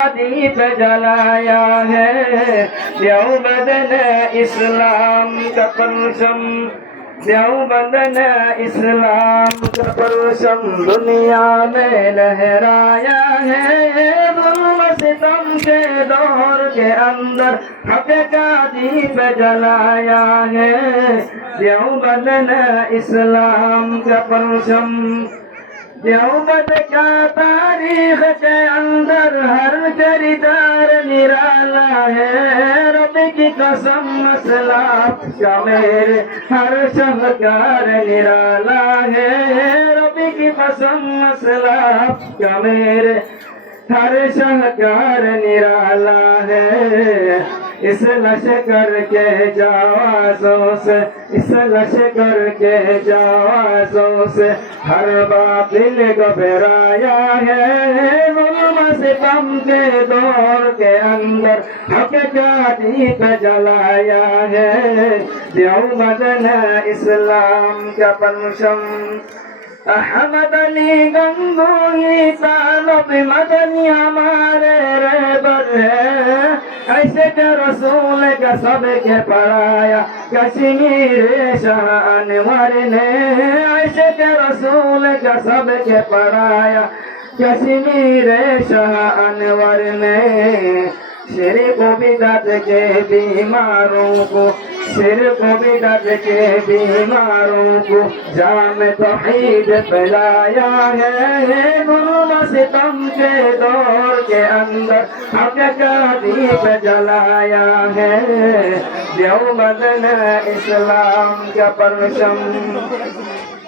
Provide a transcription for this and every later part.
दीप जलाया है, देवबंद ने इस्लाम का परचम, देवबंद ने इस्लाम का परचम दुनिया में लहराया है। जुल्म सितम के दौर के अंदर हक का दीप जलाया है, देवबंद ने इस्लाम का परचम। देवबंद का तारीख के अंदर हर किरदार निराला है। रब की कसम मसला का मेरे हर शहकार निराला है। रब की कसम मसला का मेरे हर शहकार निराला है। इस लश्कर के जावाज़ों से, इस लश्कर के जावाज़ों से हर बातिल घबराया है। जुल्म सितम के दौर के अंदर हक का दीप जलाया है, देवबंद ने इस्लाम का परचम। अहमद अली गंगोही तालब मदनी हमारे रहबर है। ऐसे के रसूल का सबके पढ़ाया कश्मीर शाह अनवर ने। ऐसे के रसूल का सबके पढ़ाया कश्मीर शाह अनवर ने। शिरक बिदअत के बीमारों को, शिरक बिदअत के बीमारों को जाम तौहीद पिलाया है। जुल्म सितम के दौर के अंदर हक का दीप जलाया है, देवबंद ने इस्लाम का परचम।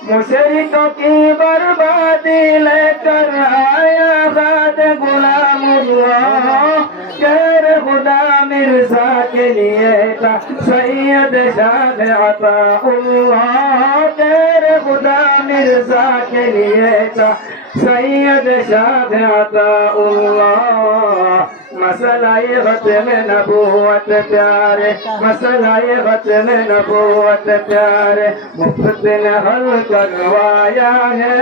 मुशरिकों की बर्बादी लेकर आया खाद गुलामुल्लाह। खैर खुदा मिर्जा के लिए था सैयद शाह अताउल्लाह। खैर खुदा मिर्जा के लिए था सैयद शाह अताउल्लाह। मसला-ए ख़त्म नबूवत प्यारे, मसला-ए ख़त्म नबूवत प्यारे मुफ्त ने हल करवाया है।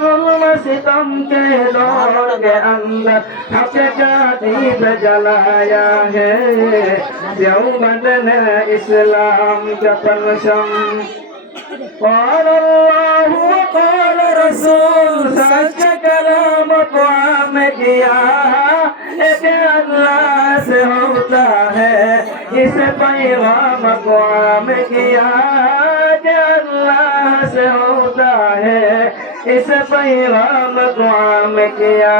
जुल्म सितम के दौर के अंदर हक का दीप जलाया है, देवबंद ने इस्लाम का परचम। क़ाल अल्लाह व क़ाल रसूल सच कलाम को आम किया। एक अल्लाह से होता है इस पैगाम को आम किया। अल्लाह से होता है इस पैगाम को आम किया।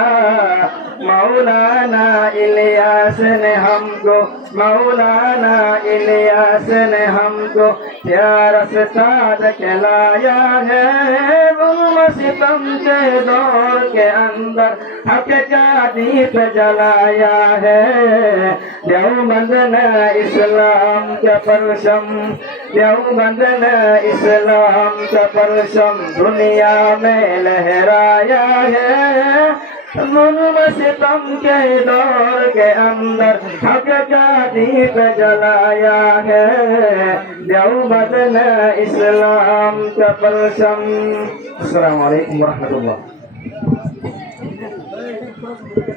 मौलाना इलियास ने हमको, मौलाना इलियास ने हमको प्यार से साथ खिलाया है। जुल्म सितम के दौर के अंदर हक का दीप जलाया है, देवबंद ने इस्लाम का परचम। देवबंद ने इस्लाम का परचम दुनिया में लहराया है। जुल्म सितम के दौर के अंदर हक का दीप जलाया है, देवबंद ने इस्लाम का परचम। अस्सलामु अलैकुम व रहमतुल्लाह।